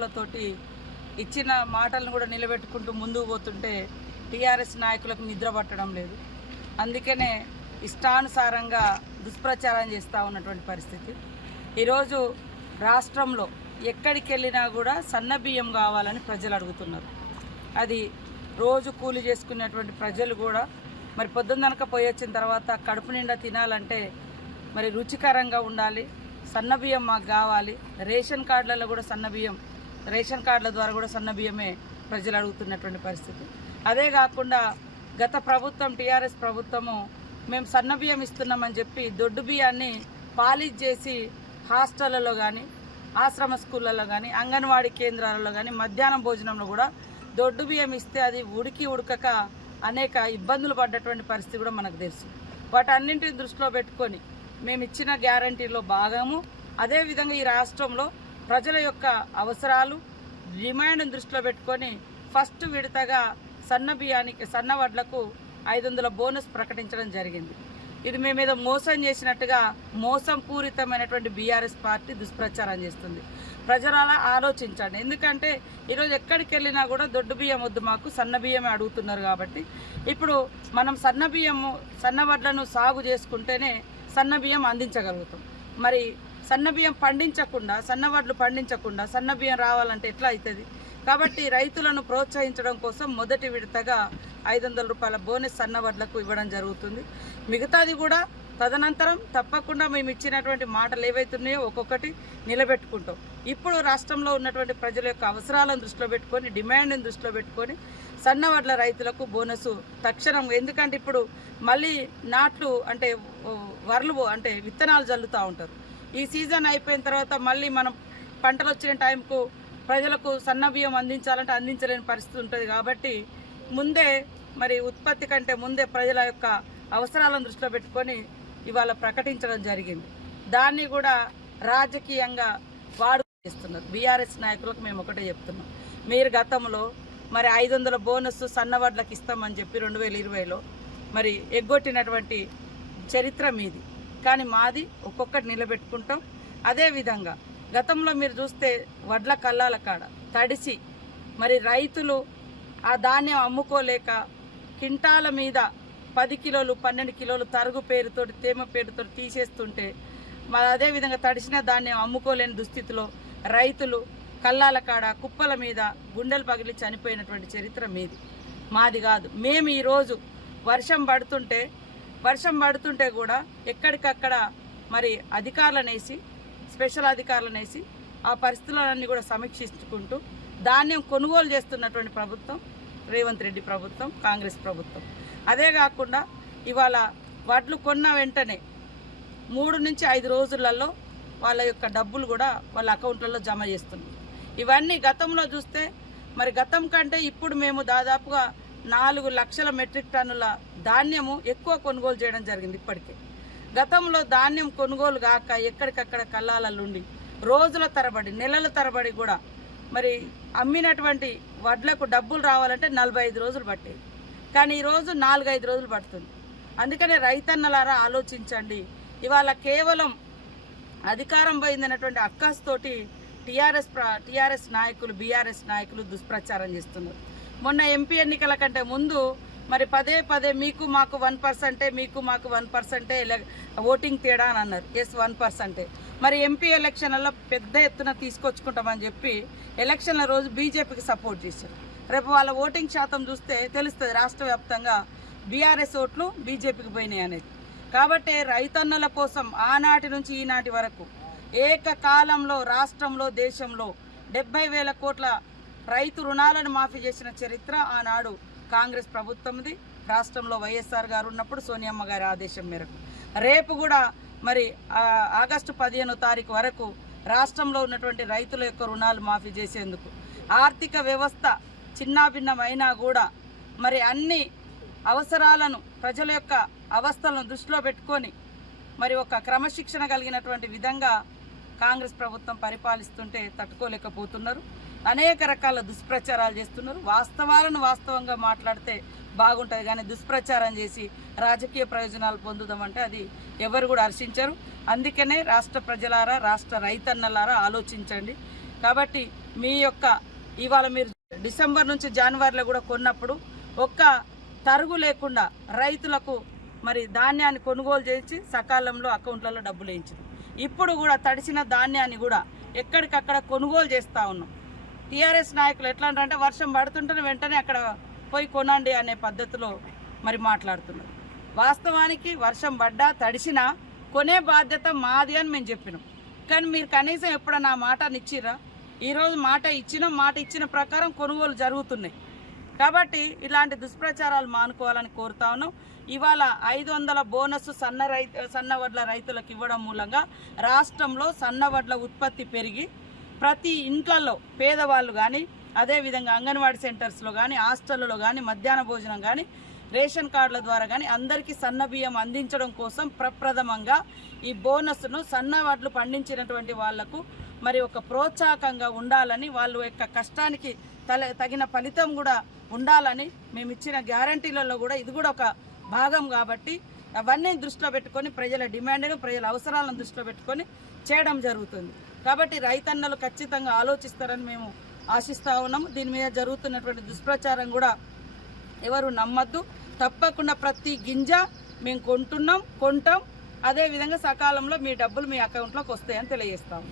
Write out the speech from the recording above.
బెదిరింపులతోటి ఇచ్చిన మాటలను కూడా నిలబెట్టుకుంటూ ముందుకు పోతుంటే టీఆర్ఎస్ నాయకులకు నిద్ర పట్టడం లేదు. అందుకనే ఇష్టానుసారంగా దుష్ప్రచారం చేస్తూ ఉన్నటువంటి పరిస్థితి. ఈరోజు రాష్ట్రంలో ఎక్కడికి వెళ్ళినా కూడా సన్నబియ్యం కావాలని ప్రజలు అడుగుతున్నారు. అది రోజు కూలి చేసుకునేటువంటి ప్రజలు కూడా మరి పొద్దున్ననక పోయి వచ్చిన తర్వాత కడుపు నిండా తినాలంటే మరి రుచికరంగా ఉండాలి, సన్నబియ్యం మాకు కావాలి. రేషన్ కార్డులలో కూడా సన్నబియ్యం, రేషన్ కార్డుల ద్వారా కూడా సన్నబియ్యమే ప్రజలు అడుగుతున్నటువంటి పరిస్థితి. అదే కాకుండా గత ప్రభుత్వం టీఆర్ఎస్ ప్రభుత్వము మేము సన్నబియ్యం ఇస్తున్నామని చెప్పి దొడ్డు బియ్యాన్ని పాలిష్ చేసి హాస్టళ్లలో కానీ ఆశ్రమ స్కూళ్ళలో కానీ అంగన్వాడీ కేంద్రాలలో కానీ మధ్యాహ్నం భోజనంలో కూడా దొడ్డు బియ్యం ఇస్తే అది ఉడకక అనేక ఇబ్బందులు పడ్డటువంటి పరిస్థితి కూడా మనకు తెలుసు. వాటన్నింటిని దృష్టిలో పెట్టుకొని మేము ఇచ్చిన గ్యారంటీలో భాగము. అదేవిధంగా ఈ రాష్ట్రంలో ప్రజల యొక్క అవసరాలు డిమాండ్ను దృష్టిలో పెట్టుకొని ఫస్ట్ విడతగా సన్న వడ్లకు 500 బోనస్ ప్రకటించడం జరిగింది. ఇది మేమేదో మోసం చేసినట్టుగా మోసం పూరితమైనటువంటి బీఆర్ఎస్ పార్టీ దుష్ప్రచారం చేస్తుంది. ప్రజల ఆలోచించండి. ఎందుకంటే ఈరోజు ఎక్కడికి వెళ్ళినా కూడా దొడ్డు బియ్యం వద్దు, మాకు సన్న బియ్యమే అడుగుతున్నారు. కాబట్టి ఇప్పుడు మనం సన్న వడ్లను సాగు చేసుకుంటేనే సన్న బియ్యం అందించగలుగుతాం. మరి సన్న బియ్యం పండించకుండా, సన్న వడ్లు పండించకుండా సన్న బియ్యం రావాలంటే ఎట్లా అవుతుంది? కాబట్టి రైతులను ప్రోత్సహించడం కోసం మొదటి విడతగా 500 రూపాయల బోనస్ సన్న వడ్లకు ఇవ్వడం జరుగుతుంది. మిగతాది కూడా తదనంతరం తప్పకుండా మేము ఇచ్చినటువంటి మాటలు ఏవైతున్నాయో ఒక్కొక్కటి నిలబెట్టుకుంటాం. ఇప్పుడు రాష్ట్రంలో ఉన్నటువంటి ప్రజల యొక్క అవసరాలను దృష్టిలో పెట్టుకొని, డిమాండ్ని దృష్టిలో పెట్టుకొని సన్న వడ్ల రైతులకు బోనసు తక్షణం. ఎందుకంటే ఇప్పుడు మళ్ళీ నాట్లు అంటే విత్తనాలు జల్లుతూ ఉంటారు. ఈ సీజన్ అయిపోయిన తర్వాత మళ్ళీ మనం పంటలు వచ్చిన టైంకు ప్రజలకు సన్న బియ్యం అందించాలంటే అందించలేని పరిస్థితి ఉంటుంది. కాబట్టి ముందే మరి ఉత్పత్తి కంటే ముందే ప్రజల యొక్క అవసరాలను దృష్టిలో పెట్టుకొని ఇవాళ ప్రకటించడం జరిగింది. దాన్ని కూడా రాజకీయంగా చేస్తున్నారు. బీఆర్ఎస్ నాయకులకు మేము ఒకటే చెప్తున్నాం, మీరు గతంలో మరి 500 బోనస్ సన్నవడ్లకు ఇస్తామని చెప్పి 2020లో మరి ఎగ్గొట్టినటువంటి చరిత్ర మీది. కానీ మాది ఒక్కొక్కటి నిలబెట్టుకుంటాం. అదేవిధంగా గతంలో మీరు చూస్తే వడ్ల కల్లాల కాడ తడిసి మరి రైతులు ఆ ధాన్యం అమ్ముకోలేక కింటాల మీద 10 కిలోలు 12 కిలోలు తరుగు పేరుతోటి తేమ పేరుతో తీసేస్తుంటే మరి అదేవిధంగా తడిసిన ధాన్యం అమ్ముకోలేని దుస్థితిలో రైతులు కల్లాల కాడ కుప్పల మీద గుండెలు పగిలి చనిపోయినటువంటి చరిత్ర మీది, మాది కాదు. మేము ఈరోజు వర్షం పడుతుంటే కూడా ఎక్కడికక్కడ మరి స్పెషల్ అధికారులను వేసి ఆ పరిస్థితులన్నీ కూడా సమీక్షించుకుంటూ ధాన్యం కొనుగోలు చేస్తున్నటువంటి ప్రభుత్వం రేవంత్ రెడ్డి ప్రభుత్వం, కాంగ్రెస్ ప్రభుత్వం. అదే కాకుండా ఇవాళ వడ్లు కొన్న వెంటనే 3 నుంచి 5 రోజులలో వాళ్ళ యొక్క డబ్బులు కూడా వాళ్ళ అకౌంట్లలో జమ చేస్తున్నారు. ఇవన్నీ గతంలో చూస్తే మరి గతం కంటే ఇప్పుడు మేము దాదాపుగా 4 లక్షల మెట్రిక్ టన్నుల ధాన్యము ఎక్కువ కొనుగోలు చేయడం జరిగింది. ఇప్పటికే గతంలో ధాన్యం కొనుగోలు కాక ఎక్కడికక్కడ కల్లాలలుండి రోజుల తరబడి నెలల తరబడి కూడా మరి అమ్మినటువంటి వడ్లకు డబ్బులు రావాలంటే 45 రోజులు పట్టేది. కానీ ఈరోజు 4-5 రోజులు పడుతుంది. అందుకనే రైతన్నలారా ఆలోచించండి. ఇవాళ కేవలం అధికారం పోయిందన్నటువంటి అక్కస్తోటి టీఆర్ఎస్ నాయకులు, బీఆర్ఎస్ నాయకులు దుష్ప్రచారం చేస్తున్నారు. మొన్న ఎంపీ ఎన్నికల కంటే ముందు మరి పదే మీకు మాకు 1%, మీకు మాకు 1% ఓటింగ్ తేడా అని అన్నారు. 1%. మరి ఎంపీ ఎలక్షన్లలో పెద్ద ఎత్తున తీసుకొచ్చుకుంటామని చెప్పి ఎలక్షన్ల రోజు బీజేపీకి సపోర్ట్ చేశారు. రేపు వాళ్ళ ఓటింగ్ శాతం చూస్తే తెలుస్తుంది రాష్ట్ర వ్యాప్తంగా బీఆర్ఎస్ ఓట్లు బీజేపీకి పోయినాయి అనేది. కాబట్టి రైతన్నల కోసం ఆనాటి నుంచి ఈనాటి వరకు ఏకకాలంలో రాష్ట్రంలో దేశంలో 70,000 కోట్ల రైతు రుణాలను మాఫీ చేసిన చరిత్ర ఆనాడు కాంగ్రెస్ ప్రభుత్వంది. రాష్ట్రంలో వైఎస్ఆర్ గారు ఉన్నప్పుడు సోనియమ్మ గారి ఆదేశం మేరకు రేపు కూడా మరి ఆగస్టు 15వ తారీఖు వరకు రాష్ట్రంలో ఉన్నటువంటి రైతుల యొక్క రుణాలు మాఫీ చేసేందుకు ఆర్థిక వ్యవస్థ చిన్నాభిన్నమైనా కూడా మరి అన్ని అవసరాలను ప్రజల యొక్క అవస్థలను దృష్టిలో పెట్టుకొని మరి ఒక క్రమశిక్షణ కలిగినటువంటి విధంగా కాంగ్రెస్ ప్రభుత్వం పరిపాలిస్తుంటే తట్టుకోలేకపోతున్నారు. అనేక రకాల దుష్ప్రచారాలు చేస్తున్నారు. వాస్తవాలను వాస్తవంగా మాట్లాడితే బాగుంటుంది, కానీ దుష్ప్రచారం చేసి రాజకీయ ప్రయోజనాలు పొందుదామంటే అది ఎవరు కూడా హర్షించరు. అందుకనే రాష్ట్ర ప్రజలారా, రాష్ట్ర రైతన్నలారా ఆలోచించండి. కాబట్టి మీ యొక్క ఇవాళ మీరు డిసెంబర్ నుంచి జనవరిలో కూడా కొన్నప్పుడు ఒక్క తరుగు లేకుండా రైతులకు మరి ధాన్యాన్ని కొనుగోలు చేసి సకాలంలో అకౌంట్లలో డబ్బులు వేయించారు. ఇప్పుడు కూడా తడిసిన ధాన్యాన్ని కూడా ఎక్కడికక్కడ కొనుగోలు చేస్తూ ఉన్నాం. టీఆర్ఎస్ నాయకులు ఎట్లా అంటే వర్షం పడుతుంటే వెంటనే అక్కడ పోయి కొనండి అనే పద్ధతిలో మరి మాట్లాడుతున్నారు. వాస్తవానికి వర్షం పడ్డా తడిసినా కొనే బాధ్యత మాది అని మేము చెప్పినాం. కానీ మీరు కనీసం ఎప్పుడన్నా మాటని ఇచ్చిరా? ఈరోజు మాట ఇచ్చిన ప్రకారం కొనుగోలు జరుగుతున్నాయి. కాబట్టి ఇలాంటి దుష్ప్రచారాలు మానుకోవాలని కోరుతా ఉన్నాం. ఇవాళ 500 బోనస్ సన్నవడ్ల రైతులకు ఇవ్వడం మూలంగా రాష్ట్రంలో సన్నవడ్ల ఉత్పత్తి పెరిగి ప్రతి ఇంట్లలో పేదవాళ్ళు కానీ, అదేవిధంగా అంగన్వాడీ సెంటర్స్లో కానీ, హాస్టళ్లలో కానీ, మధ్యాహ్న భోజనం కానీ, రేషన్ కార్డుల ద్వారా కానీ అందరికీ సన్న బియ్యం అందించడం కోసం ప్రప్రథమంగా ఈ బోనస్ను సన్నవడ్లు పండించినటువంటి వాళ్లకు మరి ఒక ప్రోత్సాహకంగా ఉండాలని, వాళ్ళ యొక్క కష్టానికి తగిన ఫలితం కూడా ఉండాలని మేము ఇచ్చిన గ్యారంటీలలో కూడా ఇది కూడా ఒక భాగం. కాబట్టి అవన్నీ దృష్టిలో పెట్టుకొని ప్రజల డిమాండ్ను, ప్రజల అవసరాలను దృష్టిలో పెట్టుకొని చేయడం జరుగుతుంది. కాబట్టి రైతన్నలు ఖచ్చితంగా ఆలోచిస్తారని మేము ఆశిస్తూ ఉన్నాము. దీని మీద జరుగుతున్నటువంటి దుష్ప్రచారం కూడా ఎవరు నమ్మద్దు. తప్పకుండా ప్రతి గింజ మేము కొంటాం. అదేవిధంగా సకాలంలో మీ డబ్బులు మీ అకౌంట్లోకి వస్తాయని తెలియజేస్తాము.